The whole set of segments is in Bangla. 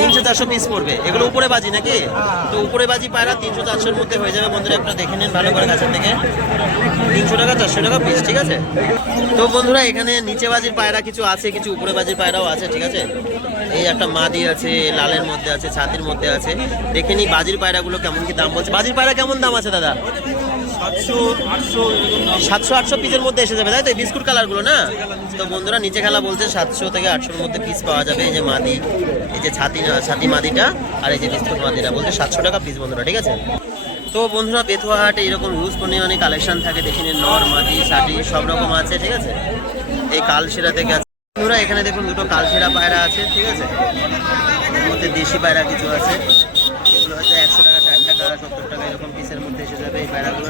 তিনশো চারশো পিস পড়বে। এগুলো উপরে বাজি নাকি? তো উপরে বাজি পায়রা তিনশো চারশোর মধ্যে হয়ে যাবে। বন্ধুরা একটা দেখে নিন ভালো করে কাছের থেকে তিনশো টাকা চারশো টাকা পিস ঠিক আছে? তো বন্ধুরা এখানে নিচে বাজির পায়রা কিছু আছে কিছু উপরে বাজির পায়রাও আছে ঠিক আছে? এই একটা মাদি আছে লালের মধ্যে আছে ছাতির মধ্যে আছে। দেখে নি বাজির পায়রাগুলো কেমন কি দাম বলছে। বাজির পায়রা কেমন দাম আছে দাদা? সাতশো, আটশো পিসের মধ্যে এসে যাবে, তাই তো? বিস্কুট কালারগুলো না? তো বন্ধুরা, নিচে খেলা বলছে সাতশো থেকে আটশোর মধ্যে পিস পাওয়া যাবে। এই যে মাদি, এই যে ছাতি ছাতি মাদিটা আর এই যে বিস্কুট মাদিটা। বলছে সাতশো টাকা পিস বন্ধুরা, ঠিক আছে? তো বন্ধুরা বেথুয়া হাটে এরকম হিউজ পরিমাণে কালেকশন থাকে, দেখে নিন, নর, মাদি ষাটি সব রকম আছে, ঠিক আছে? এই কালশিরা থেকে আছে বন্ধুরা, এখানে দেখুন দুটো কালশিরা পায়রা আছে, ঠিক আছে? মধ্যে দেশি পায়রা কিছু আছে। এগুলো হয়তো একশো সত্তর টাকা এরকম পিসের মধ্যে এসে যাবে এই পায়রাগুলো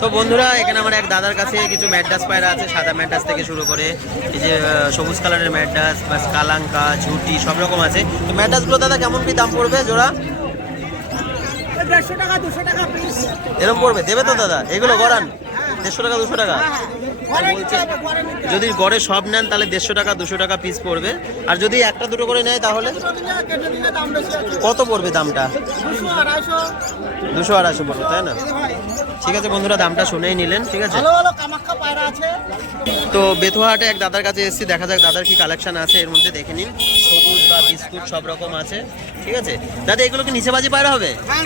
তো বন্ধুরা এখানে আমার এক দাদার কাছে কিছু ম্যাডাস পায়রা আছে সাদা ম্যাডাস থেকে শুরু করে এই যে সবুজ কালারের ম্যাডাস বা কালাঙ্কা ঝুটি সব রকম আছে। তো ম্যাডাসগুলো দাদা কেমন কি দাম পড়বে জোড়া? দেড়শো টাকা দুশো টাকা পিস এরকম পড়বে? দেবে তো দাদা। এগুলো গড়ান। দেড়শো টাকা দুশো টাকা। যদি গড়ে সব নেন তাহলে দেড়শো টাকা দুশো টাকা পিস পড়বে। আর যদি একটা দুটো করে নেয় তাহলে? কত পড়বে দামটা? দুশো আড়াইশো। পড়বে তাই না? ঠিক আছে বন্ধুরা দামটা শুনেই নিলেন ঠিক আছে? তো বেথুয়াহাটে এক দাদার কাছে এসেছি দেখা যাক দাদার কি কালেকশন আছে এর মধ্যে দেখে নিন। সবুজ বা বিস্কুট সব রকম আছে ঠিক আছে? দাদা এগুলো কি নিচে বাজি পায়রা হবে? হ্যাঁ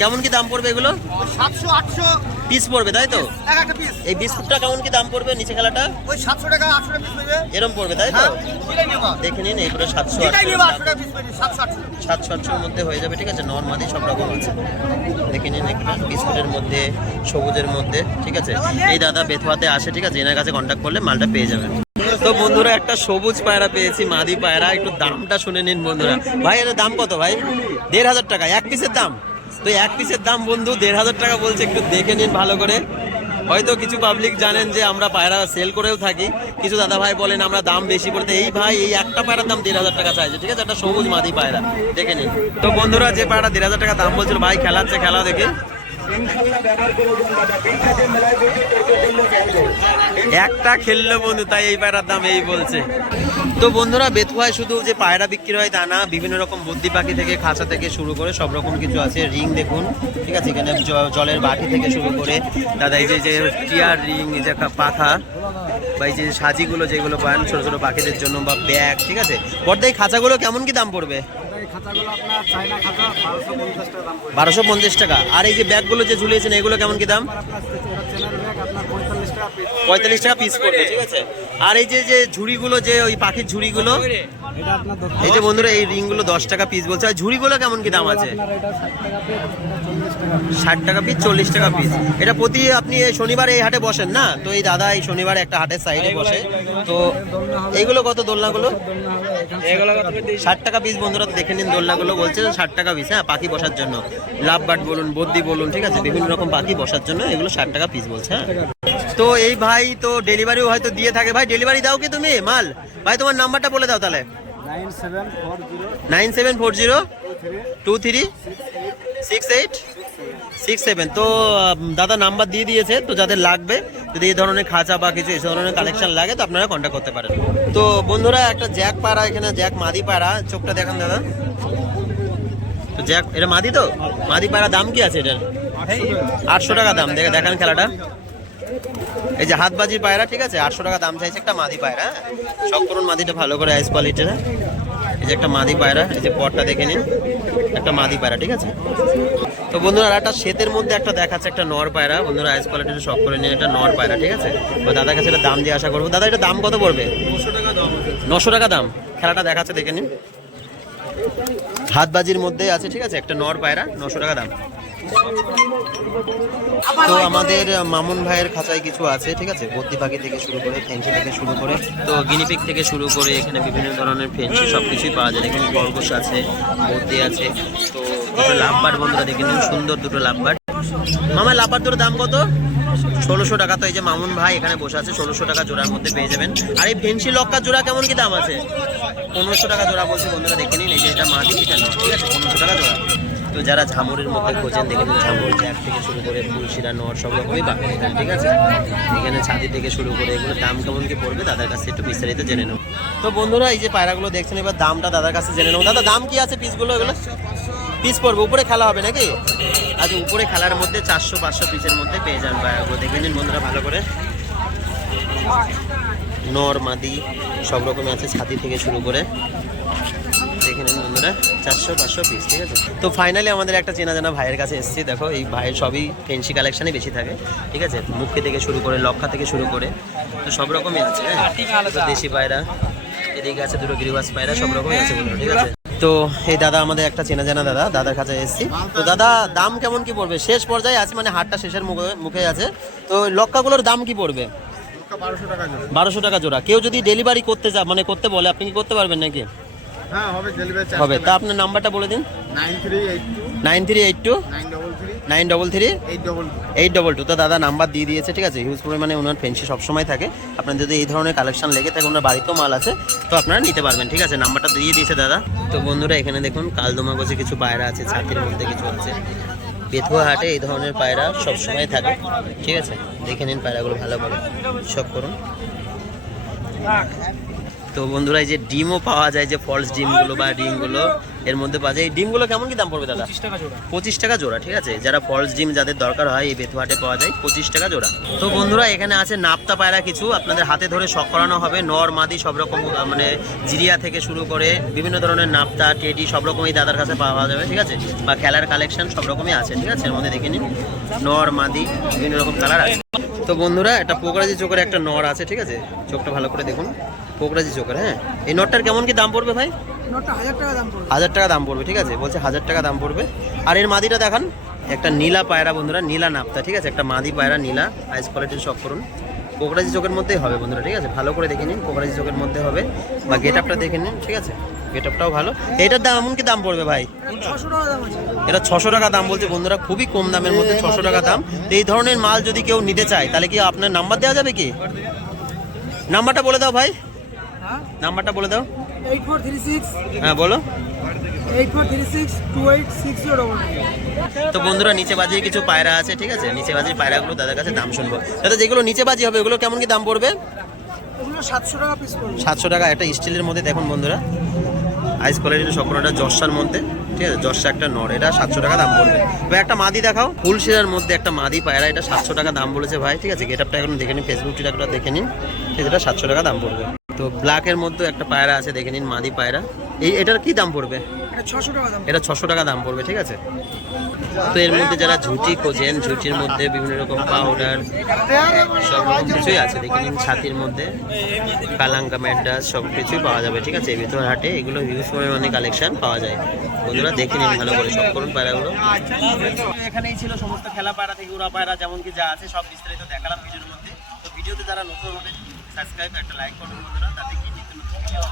কেমন কি দাম পড়বে এগুলো? সাতশো আটশো। পিস পড়বে তাই তো? এই বিস্কুটটা কেমন কি দাম পড়বে নিচে খেলাটা? ওই সাতশো টাকা আটশো টাকা পিস পেবে এরম পড়বে তাই তো? হ্যাঁ দেখে নিন এইগুলো সাতশো সাতশো আটশোর মধ্যে হয়ে যাবে ঠিক আছে? নর্মালি সব রকম আছে। দেখে নিন একটা বিস্কুটের মধ্যে সবুজের মধ্যে ঠিক আছে? এই দাদা বেথুয়াতে আসে ঠিক আছে? এনার কাছে কন্ট্যাক্ট করলে মালটা পেয়ে যাবেন তো বন্ধুরা একটা সবুজ পায়রা পেয়েছি মাদি পায়রা। একটু দামটা শুনে নিন বন্ধুরা। ভাই এর দাম কত ভাই? দেড় হাজার টাকা এক পিসের দাম? তো এক পিসের দাম বন্ধু দেড় হাজার টাকা বলছে, একটু দেখে নিন ভালো করে। হয়তো কিছু পাবলিক জানেন যে আমরা পায়রা সেল করেও থাকি। কিছু দাদা ভাই বলেন আমরা দাম বেশি বলতে এই ভাই এই একটা পায়রার দাম দেড় হাজার টাকা চাইছে, ঠিক আছে? একটা সবুজ মাদি পায়রা, দেখে নিন। তো বন্ধুরা, যে পায়রা দেড় হাজার টাকা দাম বলছিল, ভাই খেলাচ্ছে খেলা দেখে। একটা খেললো বন্ধু, তাই এই পায়রার দাম এই বলছে। তো বন্ধুরা বেথুয়ায় শুধু যে পায়রা বিক্রি হয় তা না, বিভিন্ন রকম বুদ্ধি পাখি থেকে, খাঁচা থেকে শুরু করে সব রকম কিছু আছে। রিং দেখুন, ঠিক আছে, এখানে জলের বাটি থেকে শুরু করে, দাদা, এই যে যে টিয়ার রিং, এই যে একটা পাখা, বা এই যে সাজিগুলো যেগুলো পান ছোটো ছোটো পাখিদের জন্য, বা ব্যাগ, ঠিক আছে? বর্দা খাঁচাগুলো কেমন কি দাম পড়বে? বারোশো পঞ্চাশ টাকা আর এই যে ব্যাগগুলো যে ঝুলিয়েছেন এগুলো কেমন কি দাম? পঁয়তাল্লিশ টাকা পিস পড়বে। ঠিক আছে? আর এই যে যে ঝুড়িগুলো যে ওই পাখির ঝুড়িগুলো এই যে বন্ধুরা এই রিংগুলো দশ টাকা পিস বলছে। আর ঝুড়িগুলো কেমন কি দাম আছে? ষাট টাকা পিস চল্লিশ টাকা পিস এটা প্রতি আপনি শনিবার এই হাটে বসেন না? তো এই দাদা এই শনিবার একটা হাটের সাইডে বসে। তো এইগুলো কত দোলনাগুলো ষাট টাকা পিস বন্ধুরা তো দেখে নিন দোলনাগুলো বলছে ষাট টাকা পিস হ্যাঁ পাখি বসার জন্য। লাভ বার্ড বলুন বদ্দি বলুন ঠিক আছে বিভিন্ন রকম পাখি বসার জন্য এগুলো ষাট টাকা পিস বলছে হ্যাঁ। তো এই ভাই তো ডেলিভারিও হয়তো দিয়ে থাকে। ভাই ডেলিভারি দাও কি তুমি? মাল? ভাই তোমার নাম্বারটা বলে দাও তাহলে। Nine seven four zero two three six eight six seven তো দাদা নাম্বার দিয়ে দিয়েছে, তো যাদের লাগবে, যদি এই ধরনের খাঁচা বা কিছু এই ধরনের কালেকশন লাগে, তো আপনারা কন্ট্যাক্ট করতে পারেন। তো বন্ধুরা, একটা জ্যাক পাড়া এখানে, জ্যাক মাদি পাড়া। চোখটা দেখান, দাদা। তো জ্যাক, এটা মাদি তো? মাদি পাড়া দাম কি আছে এটার? আটশো টাকা দাম। দেখে দেখান খেলাটা। এই যে হাতবাজি পায়রা, ঠিক আছে? আটশো টাকা দাম চাইছে একটা মাদি পায়রা হ্যাঁ? সব করুন মাদিটা ভালো করে আইস কোয়ালিটির হ্যাঁ? এই যে একটা মাদি পায়রা, এই যে পটটা দেখে নিন। একটা মাদি পায়রা, ঠিক আছে? তো বন্ধুরা আর একটা শ্বেতের মধ্যে একটা দেখাচ্ছে একটা নর পায়রা। বন্ধুরা আইস কোয়ালিটির শখ করে নিয়ে একটা নর পায়রা ঠিক আছে? তো দাদার কাছে এটা দাম দিয়ে আশা করব। দাদা এটা দাম কত পড়বে? নশো টাকা দাম খেলাটা দেখাচ্ছে দেখে নিন। হাতবাজির মধ্যে আছে ঠিক আছে? একটা নর পায়রা নশো টাকা দাম। তো আমাদের মামুন ভাইয়ের খাঁচায় কিছু আছে ঠিক আছে? বদ্যি পাখি থেকে শুরু করে ফেন্সি থেকে শুরু করে। তো গিনিপিক থেকে শুরু করে এখানে বিভিন্ন ধরনের ফেন্সি সব কিছুই পাওয়া যায়। এখানে খরগোশ আছে বদ্যি আছে। তো দুটো লাভবার বন্ধুরা দেখে নিন সুন্দর দুটো লাভবার। মামা লাভবার দুটো দাম কত? ষোলোশো টাকা। তো এই যে মামুন ভাই এখানে বসে আছে ষোলোশো টাকা জোড়ার মধ্যে পেয়ে যাবেন। আর এই ফেন্সি লক্কা জোড়া কেমন কি দাম আছে? পনেরোশো টাকা জোড়া বলছে বন্ধুরা দেখে নিন এই যে এটা এটা নয়, ঠিক আছে? পনেরোশো টাকা জোড়া। তো যারা ঝামুরের মধ্যে খোঁজেন দেখেন ঝামুর জ্যাক থেকে শুরু করে ফুলশিরা নর সব রকমই পাবেন এখানে ঠিক আছে? এখানে ছাতি থেকে শুরু করে এগুলো দাম কেমন কি পড়বে দাদার কাছে একটু বিস্তারিত জেনে নেব। তো বন্ধুরা, এই যে পায়রাগুলো দেখছেন, এবার দামটা দাদার কাছে জেনে নেব। দাদা, দাম কি আছে পিসগুলো এগুলো? পিস পড়বে, উপরে খেলা হবে নাকি? আচ্ছা উপরে খেলার মধ্যে চারশো, পাঁচশো পিসের মধ্যে পেয়ে যান পায়রাগুলো। দেখে নিন বন্ধুরা ভালো করে। নর, মাদি সব রকমই আছে ছাতি থেকে শুরু করে। দেখে চারশো পাঁচশো পিস ঠিক আছে? তো ফাইনালি আমাদের একটা চেনা জানা ভাইয়ের কাছে এসেছি। দেখো এই ভাইয়ের সবই ফেন্সি কালেকশনই বেশি থাকে ঠিক আছে? মুখে থেকে শুরু করে লক্ষা থেকে শুরু করে তো সব রকমই আছে হ্যাঁ? দেশি পায়রা এদিকে আছে দুটো গিরিবাস পায়রা সব রকমই আছে বন্ধুরা ঠিক আছে? তো এই দাদা আমাদের একটা চেনা জানা দাদা দাদার কাছে এসেছি। তো দাদা দাম কেমন কি পড়বে? শেষ পর্যায়ে আছে মানে হাটটা শেষের মুখে মুখে আছে। তো লক্ষাগুলোর দাম কি পড়বে? বারোশো টাকা জোড়া। বারোশো টাকা জোড়া। কেউ যদি ডেলিভারি করতে যা মানে করতে বলে আপনি কি করতে পারবেন নাকি? হবে তা আপনার নাম্বারটা বলে দিন। Nine three eight two. Nine double three. Eight double two. তো দাদা নাম্বার দিয়ে দিয়েছে ঠিক আছে? হিউজ পরিমাণে ওনার ফেন্সি সবসময় থাকে। আপনার যদি এই ধরনের কালেকশন লেগে থাকে ওনার বাড়িতেও মাল আছে তো আপনারা নিতে পারবেন ঠিক আছে? নাম্বারটা দিয়ে দিয়েছে দাদা। তো বন্ধুরা এখানে দেখুন কালদমা গছে কিছু পায়রা আছে ছাতির মধ্যে কিছু আছে। পেথুয়া হাটে এই ধরনের পায়রা সবসময় থাকে ঠিক আছে? দেখে নিন পায়রাগুলো ভালো করে। সব করুন। তো বন্ধুরা এই যে ডিমও পাওয়া যায় যে ফলস ডিমগুলো বা ডিমগুলো এর মধ্যে পাওয়া যায়। এই ডিমগুলো কেমন কি দাম পড়বে দাদা? পঁচিশ টাকা জোড়া। ঠিক আছে? যারা ফলস ডিম যাদের দরকার হয় এই বেতুহাটে পাওয়া যায় পঁচিশ টাকা জোড়া। তো বন্ধুরা এখানে আছে নাপ্তা পায়রা কিছু আপনাদের হাতে ধরে শখ করানো হবে। নর মাদি সব রকম মানে জিরিয়া থেকে শুরু করে বিভিন্ন ধরনের নাপ্তা টেডি সব রকমই দাদার কাছে পাওয়া যাবে ঠিক আছে? বা খেলার কালেকশন সব রকমই আছে ঠিক আছে? এর মধ্যে দেখে নিন। নর মাদি বিভিন্ন রকম কালার আছে। তো বন্ধুরা এটা পোকরাজি চোখের একটা নর আছে ঠিক আছে? চোখটা ভালো করে দেখুন। পোকরাজি চোখের হ্যাঁ? এই নটটার কেমন কি দাম পড়বে ভাই? হাজার টাকা দাম পড়বে। হাজার টাকা দাম পড়বে ঠিক আছে? বলছে হাজার টাকা দাম পড়বে। আর এর মাদিটা দেখান। একটা নীলা পায়রা বন্ধুরা নীলা নাপতা ঠিক আছে? একটা মাদি পায়রা নীলা। আইস কোয়ালিটির শখ করুন। কোকরাজি চোখের মধ্যেই হবে বন্ধুরা ঠিক আছে? ভালো করে দেখে নিন কোকরাজি চোখের মধ্যে হবে বা গেট আপটা দেখে নিন ঠিক আছে? গেট আপটাও ভালো। এটার দাম এমন কি দাম পড়বে ভাই? ছশো টাকা দাম এটা ছশো টাকা দাম বলছে বন্ধুরা খুবই কম দামের মধ্যে ছশো টাকা দাম। তো এই ধরনের মাল যদি কেউ নিতে চায় তাহলে কি আপনার নাম্বার দেওয়া যাবে কি? নাম্বারটা বলে দাও ভাই। নাম্বারটা বলে দাও। এইট ফোর থ্রি সিক্স হ্যাঁ বলো। তো বন্ধুরা নিচে বাজিয়ে কিছু পায়রা আছে ঠিক আছে? নিচে বাজির পায়রাগুলো দাদার কাছে দাম শুনব। দাদা যেগুলো নিচে বাজি হবে ওগুলো কেমন কি দাম পড়বে? সাতশো টাকা একটা স্টিলের মধ্যে দেখুন বন্ধুরা। আইস কোয়ালিটির সকলটা জর্সার মধ্যে ঠিক আছে? জর্সা একটা নর এটা সাতশো টাকা দাম পড়বে। ভাই একটা মাদি দেখাও। ফুলশিরার মধ্যে একটা মাদি পায়রা এটা সাতশো টাকা দাম বলেছে ভাই ঠিক আছে? গেটআপটা এখন দেখে নিন ফেসবুক টিটাকটা দেখে নিন ঠিক আছে? এটা সাতশো টাকা দাম পড়বে। তো ব্ল্যাকের মধ্যে একটা পায়রা আছে দেখে নিন মাদি পায়রা। এই এটার কি দাম পড়বে? এটা ছশো টাকা দাম এটা ছশো টাকা দাম পড়বে ঠিক আছে? তো এর মধ্যে যারা ঝুঁটি খোঁজেন ঝুঁটির মধ্যে বিভিন্ন রকম পাউডার সব রকম কিছুই আছে। দেখে নিন ছাতির মধ্যে কালাঙ্কা ম্যাড্রাস সব কিছুই পাওয়া যাবে ঠিক আছে? ভিতর হাটে এগুলো হিউজ পরিমাণে কালেকশন পাওয়া যায়। বন্ধুরা দেখে নিন ভালো করে সব করুন পায়রাগুলো। এখানেই ছিল সমস্ত খেলা পায়রা থেকে উড়া পায়রা যেমন কি যা আছে সব বিস্তারিত দেখালাম ভিডিওর মধ্যে। তো ভিডিওতে যারা নতুন হবে সাবস্ক্রাইব একটা লাইক করুন বন্ধুরা তাতে কি নিত্য ভিডিও